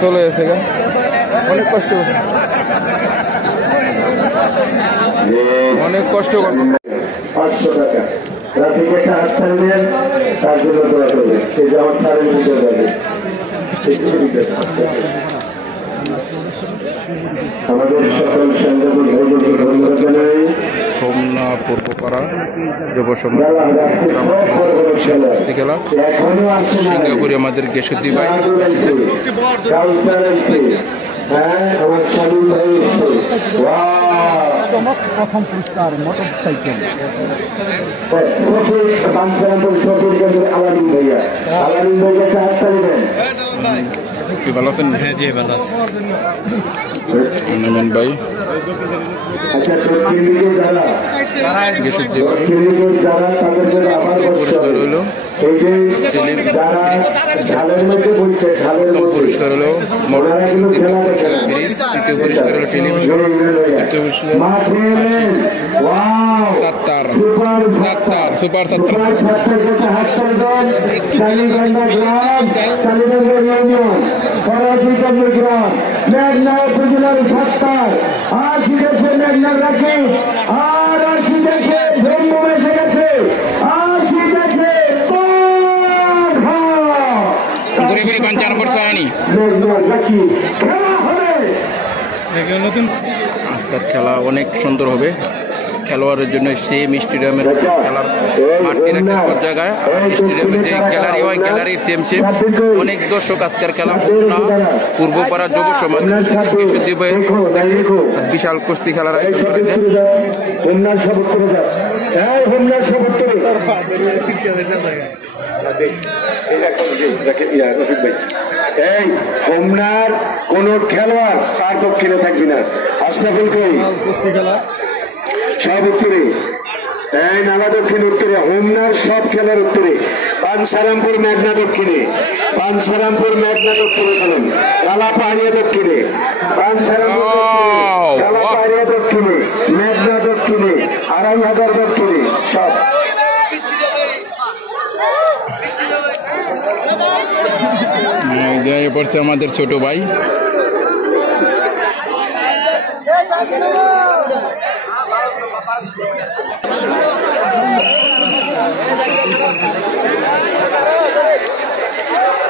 চলে গেছে গা, অনেক কষ্ট করছে, অনেক কষ্ট করছে। 500 টাকা ট্রাফিকে হাত ছাড়বেন, তার জন্য দোয়া করবেন। এই যে আমার স্যারের ভিডিও যাবে, আমাদের সকল সাংবাদিক ভাইদেরকে ধন্যবাদ জানাই। হোমনা পূর্বপাড়া যুব সমাজ খেলা সিঙ্গাপুরে আমাদের গেসুদ্দি ভাই, প্রথম পুরস্কার মোটর সাইকেল আলামিন ভাইয়া, আলামিন ভাইয়াকে হাত তালিবেন। কি ভালো আছেন? হ্যাঁ জি ভালো আছে নমন ভাই, আচ্ছা ক্লিনিকে যারা গেসুদ্দি ভাই ক্লিনিকে যারা তাদের জন্য আবার পুরস্কার হইল, এই যে যারা ঝালের মধ্যে বসছে, ঝালের প্রথম মধ্যে পুরস্কার হলো মোটর সাইকেল, দ্বিতীয় পুরস্কার ফ্রিজ, তৃতীয় পুরস্কার হলো টেলিভিশন, তৃতীয় পুরস্কার সাত্তার সুপার সাত্তার। মেঘনা উপজেলার সাত্তার আশি গেছে, মেঘনার রাখি আর আশি গেছে, জম্মু এসে গেছে, আশি গেছে ঘুরে ঘুরে 95 হয়নি। মেঘনার রাখি খেলা হবে। আজকের খেলা অনেক সুন্দর হবে, খেলোয়াড়ের জন্য সেম স্টেডিয়ামের খেলার মাঠটি রাখার পর জায়গায় স্টেডিয়ামের যে গ্যালারি হয়, গ্যালারি সেম সেম। অনেক দর্শক আজকের খেলা পূর্বপাড়া যুব সমাজ বিশাল কুস্তি খেলার আয়োজন করেছে। এই হোমনার কোন খেলোয়াড় তার দক্ষিণে থাকবি না। আশরাফুল কই সব উত্তরে, এই নালা দক্ষিণ উত্তরে, হোমনার সব খেলার উত্তরে। বানসারামপুর মেঘনা দক্ষিণে, বানসারামপুর মেঘনা দক্ষিণে খেলেন, কালা পাহাড়িয়া দক্ষিণে, বানসারামপুর কালা পাহাড়িয়া দক্ষিণে, মেঘনা দক্ষিণে, 2500 দক্ষিণে সব। পড়ছে আমাদের ছোট ভাই,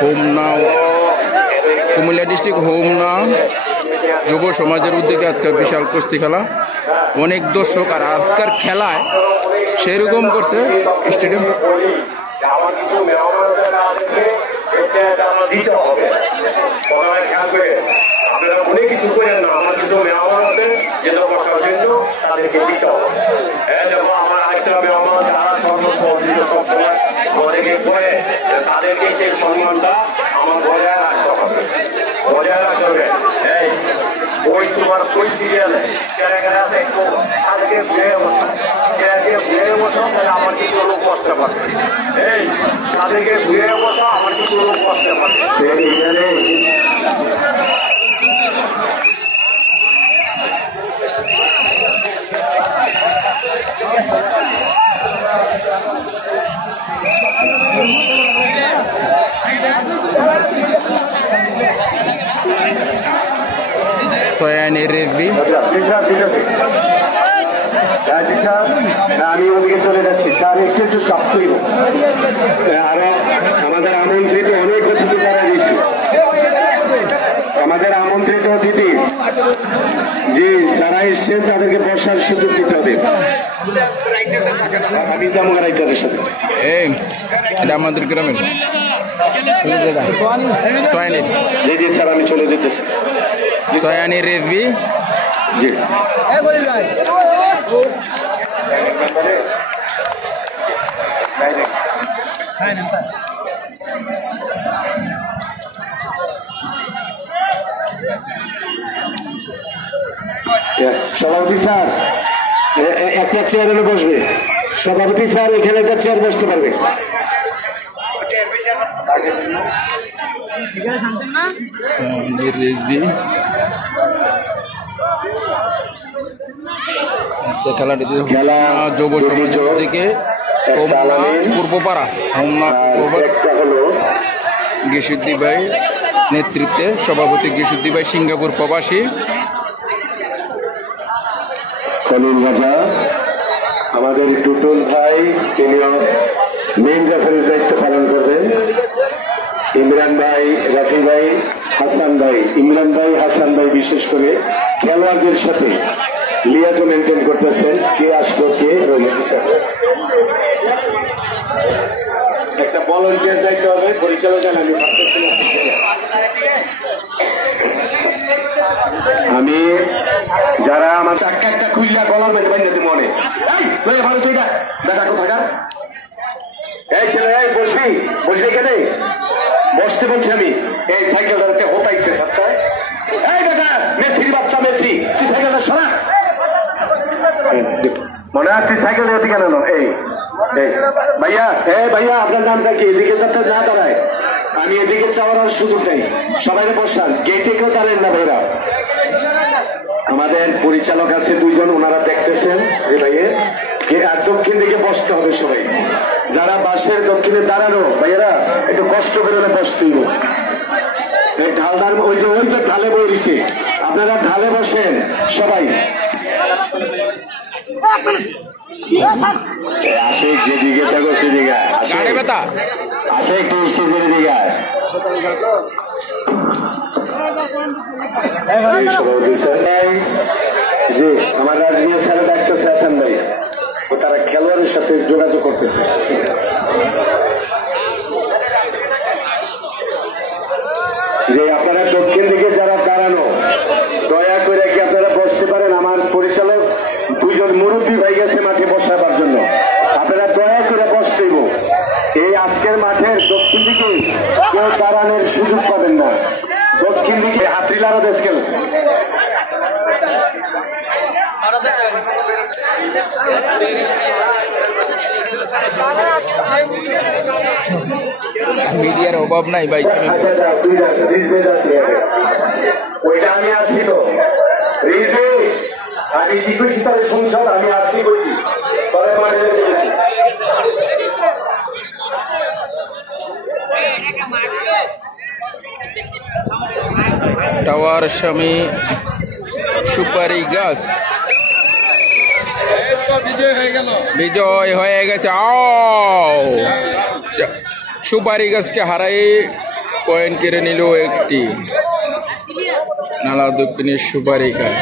হোমনা কুমিল্লা ডিস্ট্রিক্ট হোমনা যুব সমাজের উদ্যোগে আজকের বিশাল কুস্তি খেলা, অনেক দর্শক। আর আজকের খেলায় সেরকম করছে স্টেডিয়াম, আপনারা অনেক কিছু করেন না, আমার কিন্তু মেহমান আছে যেটা বসার জন্য তাদেরকে দিতে হবে। হ্যাঁ দেখো আমার আরেকটা মেহমান যারা সর্বসম্মত সবসময় আমাদেরকে করে, তাদেরকে সেই সম্মানটা আমার বজায় রাখতে হবে, বজায় রাখতে হবে। এই ওই তোমার পরিস্থিতি আছে একটু তাদেরকে ঘুরে বসা, ঘুরে বসা, তাহলে আমার কিছু লোক বসতে পারবে। এই তাদেরকে ঘুরে বসা, আমার কিছু লোক বসতে পারবে। সয়ানি রেজবি, আমি ওদিকে চলে যাচ্ছি, তার একটু একটু চাপ তৈরি। আরো আমাদের আমন্ত্রিত অনেক অতিথি করা গেছে, আমাদের আমন্ত্রিত অতিথি যে যারা এসছেন তাদেরকে বসার সুযোগ দিতে হবে। আমি তো আমার রাইটারের সাথে, এটা আমাদের গ্রামের সয়ানি। জি জি স্যার, আমি চলে যেতেছি। সয়ানি রেজবি, জি সভাপতি স্যার একটা চেয়ারে বসবে, সভাপতি স্যার এখানে একটা চেয়ার বসতে পারবে। রেজবি খেলাটিতে যুব সমাজের থেকে পূর্বপাড়া হোমনা গেসুদ্দি ভাই নেতৃত্বে, সভাপতি গিয়াসুদ্দিন ভাই সিঙ্গাপুর প্রবাসী। খলিল রাজা, আমাদের টুটুল ভাই, তিনিও মেইন রেফারির দায়িত্ব পালন করবেন। ইমরান ভাই, রাফি ভাই, হাসান ভাই, ইমরান ভাই, হাসান ভাই বিশেষ করে খেলোয়াড়দের সাথে লিয়াজো মেনটেন করতেছেন, কে আসলো কে রইল। একটা ভলান্টিয়ার দায়িত্ব হবে, পরিচালক আমি যারা আমার চাক্কা একটা খুইলা গলার মেরে বাইরে মনে ভালো তুই বেটা কোথাকার এই ছেলে বসবি বসবি কেন বসতে বলছি আমি এই সাইকেলটাতে হতাইছে বাচ্চা এই বেটা মেসির বাচ্চা মেসি তুই সাইকেলটা সরা মনে হয় তুই সাইকেল দিকে কেন এই ভাইয়া ভাইয়া আপনার নামটা কি এদিকে যাতে না দাঁড়ায় আমি এদিকে চাওয়ার সুযোগ নেই সবাই বসান গেটে কেউ দাঁড়েন না ভাইরা আমাদের পরিচালক আছে দুইজন ওনারা দেখতেছেন যে ভাইয়ে আর দক্ষিণ দিকে বসতে হবে সবাই যারা বাসের দক্ষিণে দাঁড়ানো ভাইয়েরা একটু কষ্ট করে বসতেই এই ঢালদার ওই যে ঢালে বইছে আপনারা ঢালে বসেন সবাই আসে যেদিকে থাকো সেদিকে আসে একটু স্টেজের দিকে জি আমার রাজনীতি স্যারে ডাকতেছে হাসান ভাই ও তারা খেলোয়াড়ের সাথে যোগাযোগ করতেছে যে আপনারা দক্ষিণ দিকে যারা দাঁড়ানো দয়া করে কি আপনারা বসতে পারেন আমার পরিচালক দুজন মুরব্বী ভাই গেছে মাঠে বসাবার জন্য আপনারা দয়া করে বসতেইব এই আজকের মাঠের দক্ষিণ দিকে কেউ দাঁড়ানোর সুযোগ পাবেন না দক্ষিণ দিকে হাতরিলারও দেশ গেল মিডিয়ার অভাব নাই ভাই ওইটা আমি আসছি তো আমি কি করছি তাহলে শুনছ আমি আসছি বলছি তবে মাঠে যেতে বলছি টাওয়ার স্বামী সুপারি গাছ বিজয় হয়ে গেছে সুপারি গাছকে হারাই পয়েন্ট কেড়ে নিল একটি নালা দক্ষিণের সুপারি গাছ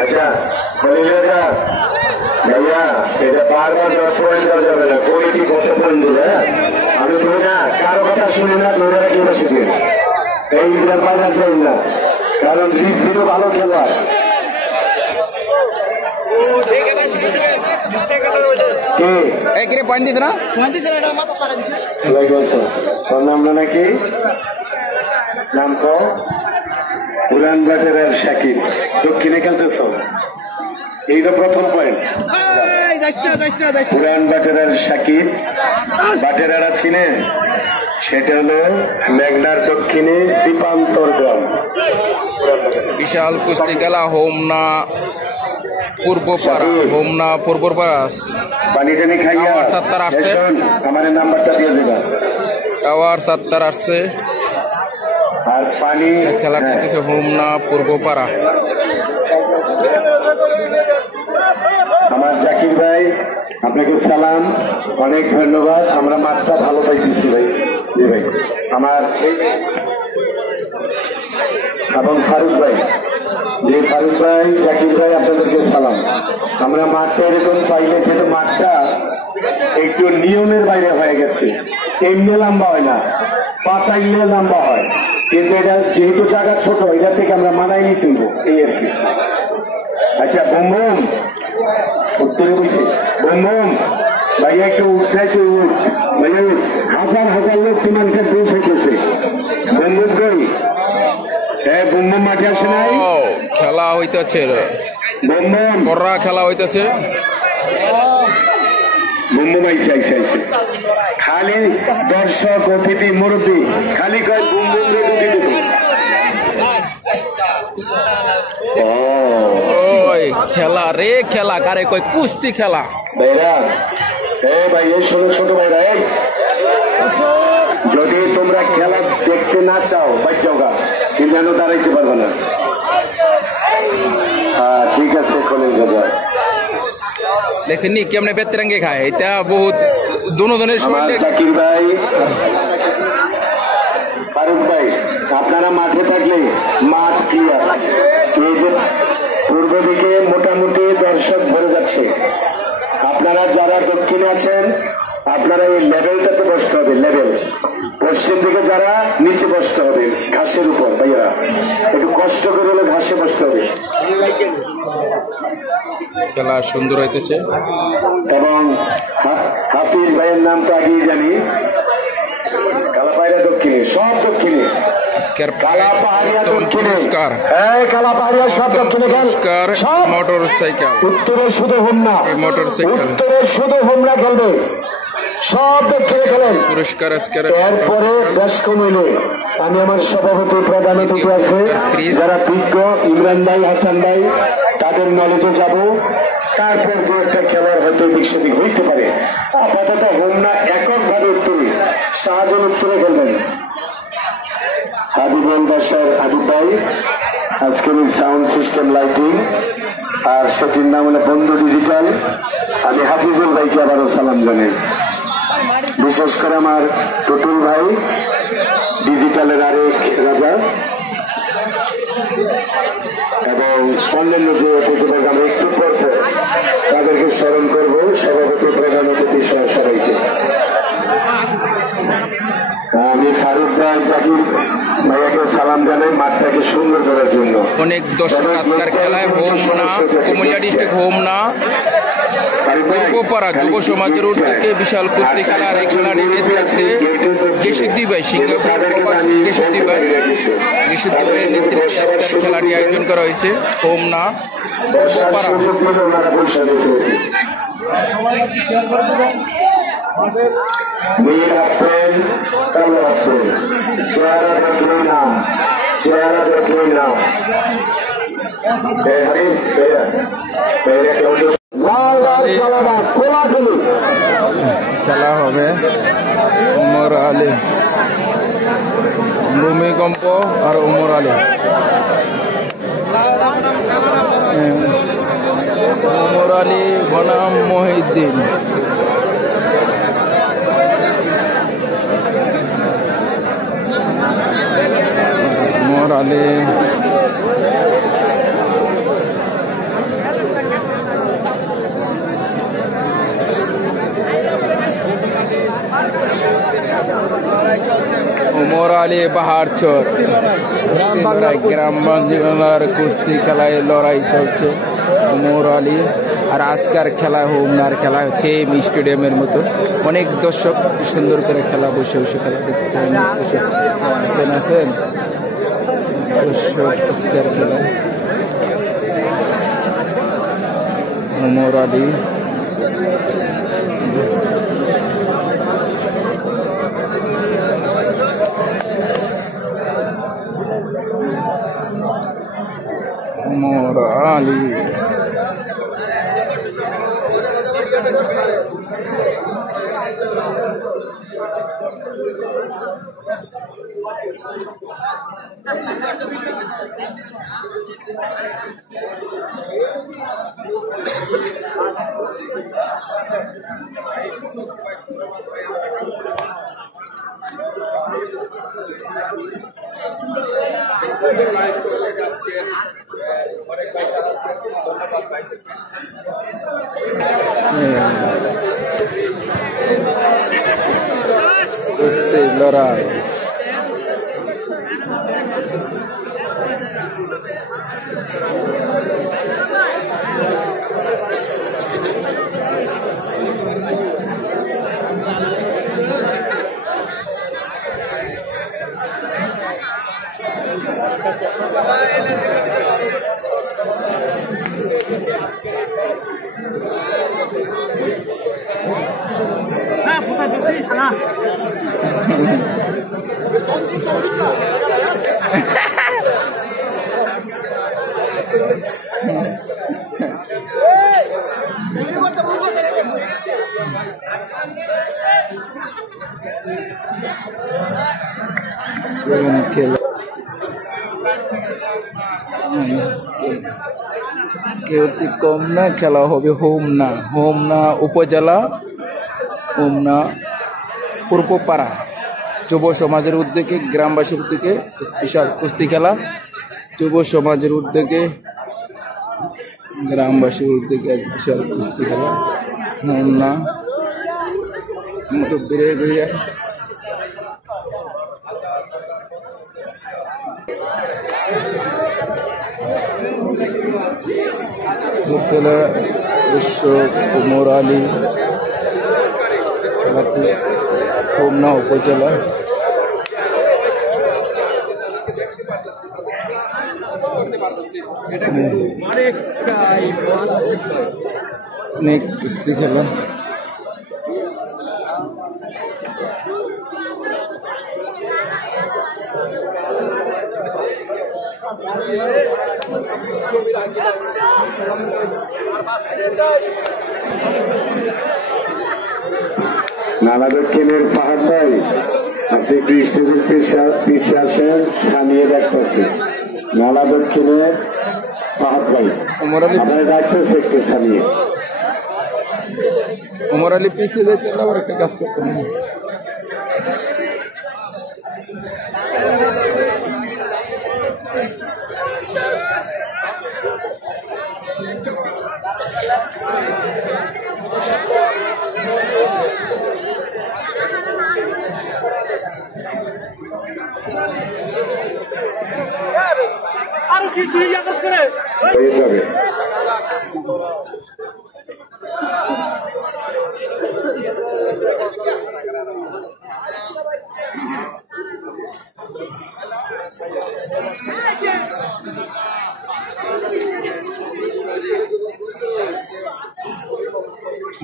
আচ্ছা ভাইয়া এটা বারবার পয়েন্ট দেওয়া যাবে না কোয়ালিটি কত পয়েন্ট দেবে আমি তো না কারো কথা শুনি না তোমরা কি বসে এই বাজার চাই না কারণ রিজভিও ভালো খেলোয়াড় পয়েন্ট দিছে না তোর নাম নাকি নাম তো উড়ান বাটের শাকিব দক্ষিণে খেলতেছ এইটা প্রথম পয়েন্ট উড়ান বাটের শাকিব বাটেরারা চিনেন সেটা হলো মেঘনার দক্ষিণে দীপান্তর গ্রাম বিশাল কুস্তি খেলা হোমনা পূর্বপাড়া পানি টানি খাইয়া সাত্তার আসছে আমার নাম্বারটা দিয়ে দেবা টাওয়ার সাত্তার আসছে আর পানি খেলা করতেছে হোমনা পূর্বপাড়া আমার জাকির ভাই আপনাকে সালাম অনেক ধন্যবাদ আমরা মাঠটা ভালো পাইতেছি ভাই জি ভাই আমার এবং ফারুক ভাই যে ফারুক ভাই জাকির ভাই আপনাদেরকে সালাম আমরা মাঠটা এরকম পাইলে কিন্তু মাঠটা একটু নিয়মের বাইরে হয়ে গেছে এমনি লম্বা হয় না পাতাইলে লম্বা হয় কিন্তু এটা যেহেতু জায়গা ছোট এটা থেকে আমরা মানাই নিতে হইব এই আর কি আচ্ছা বোম উত্তরে বলছি বোম ভাইয়া একটু উঠাইতে উঠ ভাইয়া হাজার হাজার লোক সীমান্তের দেশ হইতেছে বন্ধুর কই হ্যাঁ বোম মাঠে আসে নাই খেলা হইতেছে বড়রা খেলা হইতেছে বুম্বুম আইসে আইসে আইসে খালি দর্শক অতিথি মুরব্বী খালি কয় বুম্বুম কয় খেলা রে খেলা, কারে কয় কুস্তি খেলা। ভাইরা এই ভাই এই শোনো ছোট ভাইরা, এই যদি তোমরা খেলা দেখতে না চাও বাচ্চাও গা, কিন্তু যেন দাঁড়াইতে পারবে না। হ্যাঁ ঠিক আছে খোলেন রাজা। দেখছেন নি কেমনে বেতরাঙ্গে খায়, এটা বহুত দুজনের আমার জাকির ভাই, ফারুক ভাই, আপনারা মাঠে থাকলে মাঠ ক্লিয়ার। এই যে পূর্ব দিকে মোটামুটি দর্শক ভরে যাচ্ছে, আপনারা যারা দক্ষিণে আছেন আপনারা এই লেভেলটাতে বসতে হবে, লেভেল। পশ্চিম দিকে যারা নিচে বসতে হবে ঘাসের উপর, ভাইয়া একটু কষ্ট করে হলে ঘাসে বসতে হবে। খেলা সুন্দর হইতেছে এবং হাফিজ ভাইয়ের নাম তো আগেই জানি, কালাপাহাড়িয়া দক্ষিণে, সব দক্ষিণে, কালাপাহাড়িয়া দক্ষিণে, কালাপাহাড়িয়া সব দক্ষিণে, মোটর সাইকেল উত্তরে শুধু হোমনা, মোটর সাইকেল উত্তরে শুধু হোমনা খেলবে, সব দক্ষিণে খেলেন পুরস্কার আজকের। এরপরে বেশ কমিলে আমি আমার সভাপতি প্রধান অতিথি আছে যারা বিজ্ঞ, ইমরান ভাই, হাসান ভাই, তাদের নলেজে যাব। তারপর দু একটা খেলার হয়তো বিশ্বদিক হইতে পারে। আপাতত হোমনা এককভাবে উত্তরে, শাহজাহান উত্তরে খেলবেন। হাবিবুল বাসার হাবিব ভাই আজকের এই সাউন্ড সিস্টেম লাইটিং, আর সেটির নাম হলো বন্ধু ডিজিটাল। আমি হাফিজুল ভাইকে আবারও সালাম জানাই, বিশেষ করে আমার টুটুল ভাই ডিজিটালের আরেক রাজা, এবং অন্যান্য যে অতিথিবর্গ আমরা একটু পর তাদেরকে স্মরণ করব, সভাপতি প্রধান অতিথি সহ সবাইকে। আমি ফারুক ভাই, জাকির ভাইয়াকে সালাম জানাই মাঠটাকে সুন্দর করার জন্য। অনেক দর্শক আজকের খেলায় হোমনা, কুমিল্লা ডিস্ট্রিক্ট হোমনা পাড়া যুব সমাজের উদ্যোগে বিশাল কুস্তি খেলার এই খেলাটি নেতৃত্বে গেসুদ্দি ভাই, সিঙ্গাপুর গেসুদ্দি ভাইয়ের নেতৃত্বে খেলাটি আয়োজন করা হয়েছে হোমনা পাড়া। খেলা হবে উমর আলী, ভূমিকম্প আর উমর আলী। উমর আলী বনাম মহিউদ্দিন। উমর আলী উমর আলী পাহাড়চর গ্রাম বাংলার কুস্তি খেলায় লড়াই চলছে। উমর আলী আর আজকের খেলা হোমনার খেলা হচ্ছে স্টেডিয়ামের মতো, অনেক দর্শক সুন্দর করে খেলা বসে বসে খেলা দেখতেছেন। আছেন দর্শক আজকের খেলা উমর আলী উমর আলী। কুস্তি লড়াই খেলা কম না, খেলা হবে হোমনা উপজেলা হোমনা পূর্বপাড়া যুব সমাজের উদ্যোগে, গ্রামবাসীর উদ্যোগে স্পেশাল কুস্তি খেলা। যুব সমাজের উদ্যোগে, গ্রামবাসীর উদ্যোগে স্পেশাল কুস্তি খেলা। হোমনা বেড়ে বেড়ে খেলা বিশ্ব কুমোর আলী হোমনা উপজেলা। অনেক কুস্তি খেলা। নালা দক্ষিণের পাহাড় ভাই, আপনি একটু স্টেজের পিছিয়ে আসেন, সানিয়ে রাখতেছে। নালা দক্ষিণের পাহাড় ভাই, আপনার রাখছেন সেক্টর সানিয়ে। ওমর আলী পিছিয়ে যাচ্ছে, আবার একটা কাজ করতে হবে। হয়ে যাবে।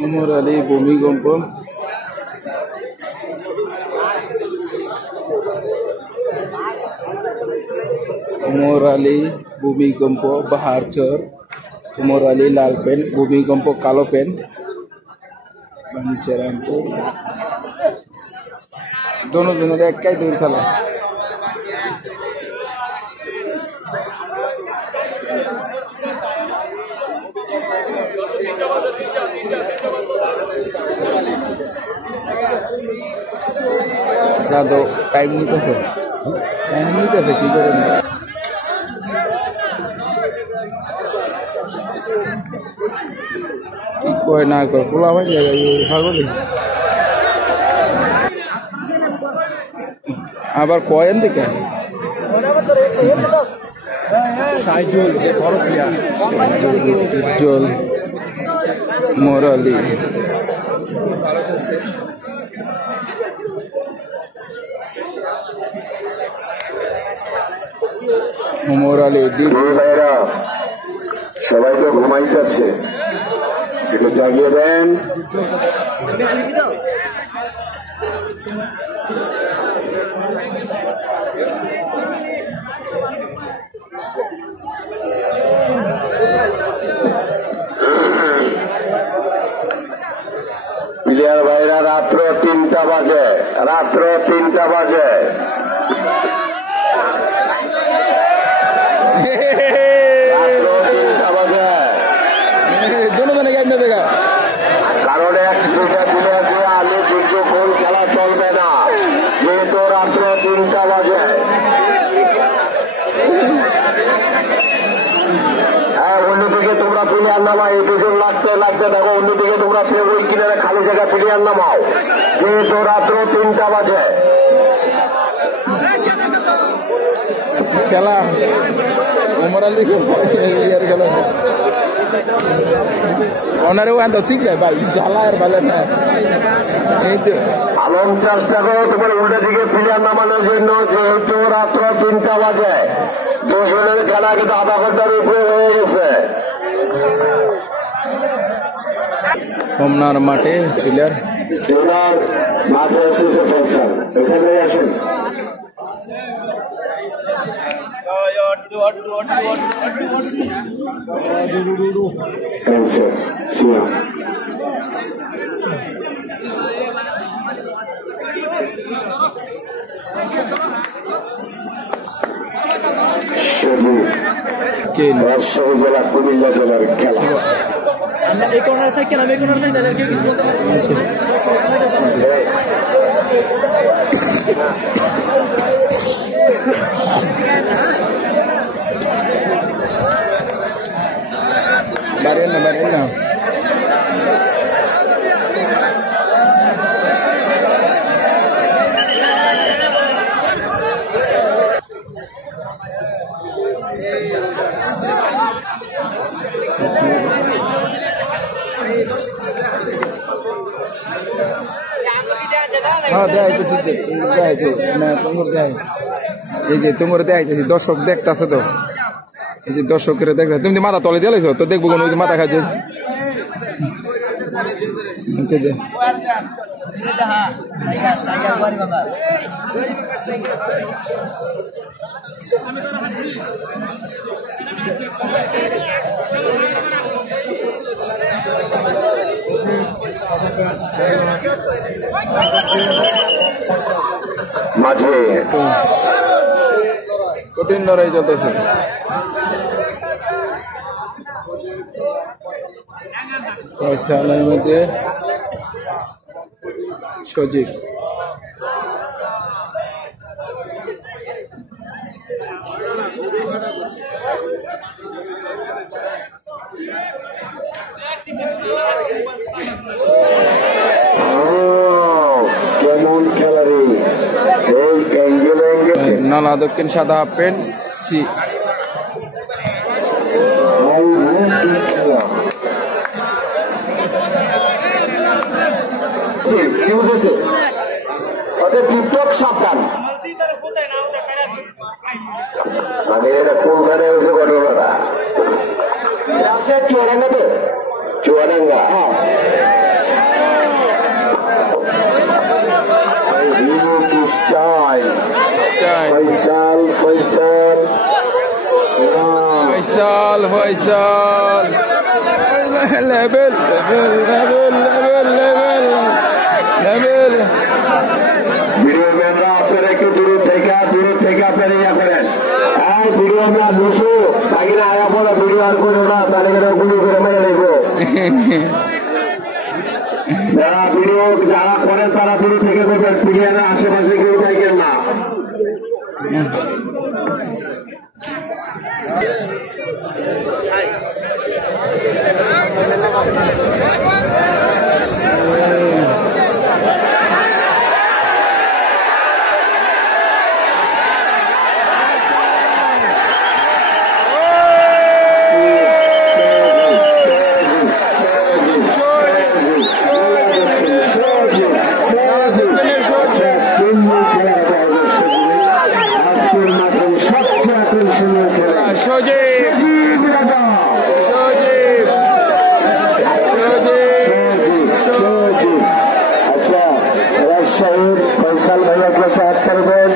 ওমর আলী ভূমিকম্প। ওমর আলী ভূমিকম্প বাহারচর। ওমর আলী লাল পেন, ভূমিকম্প কালো পেন पंचरामपुर। दोनों एक का दूर खेला। दो टाइम नहीं कर की करें कोई ना कर पुला भाई जाएगा ये भागो আবার কয়েন দিকে উজ্জ্বল মোরালি ভাইরা সবাই তো ঘুমাইতেছে, একটু জাগিয়ে দেন। প্লেয়ার ভাইরা রাত্র 3টা বাজে, রাত্র 3টা বাজে। কারণ এক দুটা দিনে দিয়ে আলু দীর্ঘক্ষণ খেলা চলবে না, যেহেতু রাত্র 3টা বাজে। হ্যাঁ, অন্যদিকে তোমরা প্লেয়ার নামা, এই দুজন লাগতে লাগতে দেখো, অন্যদিকে তোমরা ওই কিনারে খালি জায়গা প্লেয়ার নামাও, যেহেতু রাত্র 3টা বাজে। খেলা ওমর আলী খেলা ওনারেও আনতে ঠিক আছে ভাই, জ্বালা আর ভালো না। আলম চেষ্টা করো তোমার উল্টা দিকে প্লেয়ার নামানোর জন্য, যেহেতু রাত্র 3টা বাজে। দুজনের খেলা কিন্তু আধা ঘন্টার উপরে হয়ে গেছে। হোমনার মাঠে প্লেয়ার মাঠে এসেছে, ফেলছেন এখানে আসেন। সিয়াম রাজশাহী জেলা কুমিল্লা জেলার খেলা। এই কর্নার থাকেন, আমি এই কর্নার থাকি, কেউ কিছু বলতে পারবেন বাড়েন না হ্যাঁ এই যে তোমার দেখাইতেছি, দর্শক দেখতেছে তো, এই যে দর্শকের দেখতে, তুমি মাথা তলে দিয়েছো তো দেখবো কোন মাথা খাইছে মাঝে কঠিন লড়াই চলতেছে। মধ্যে সজীব কেমন খেলারি এই অ্যাঙ্গেল নালা দক্ষিণ সাদা হাফ প্যান্ট সি টিকটক সাবধান মানে এটা কোনখানে হয়েছে ঘটনাটা চুয়াডাঙ্গাতে চুয়াডাঙ্গা ফয়সাল লেভেল ভিডিও ম্যানরা আপনারা একটু দূর থেকে আপনারা ইয়া করেন। হ্যাঁ ভিডিও আমরা বসু তাকে না আয়া বলে ভিডিও আর করো না, তাহলে গুলি করে মেরে নেবো। যারা ভিডিও যারা করেন তারা দূর থেকে করবেন, ভিডিওর আশেপাশে কেউ থাকেন না। ফয়সাল ভাইয়াকে সাহায্য করবেন,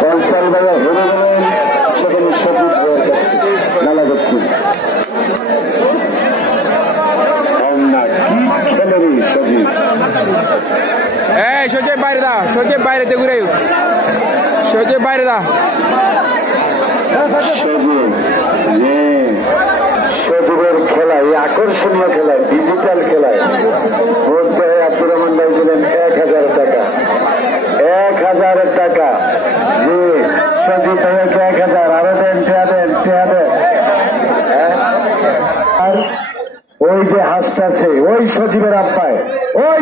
ফয়সাল ভাইয়া ঘুরে গেলেন সেখানে সচিব হয়ে গেছে নালা দক্ষিণ। কি খেলেন সচিব? সজীব বাইরে দা, সজীব বাইরেতে ঘুরে, সজীব বাইরে দা। সজীবের খেলায়, আকর্ষণীয় খেলায়, ডিজিটাল খেলায় আব্দুর রহমান ভাই দিলেন 1000 টাকা। 1000 টাকা জি সজীব ভাইয়াকে 1000 আরো দেন, টেয়া দেন। আর ওই যে হাসতেছে ওই সজীবের আব্বায়, ওই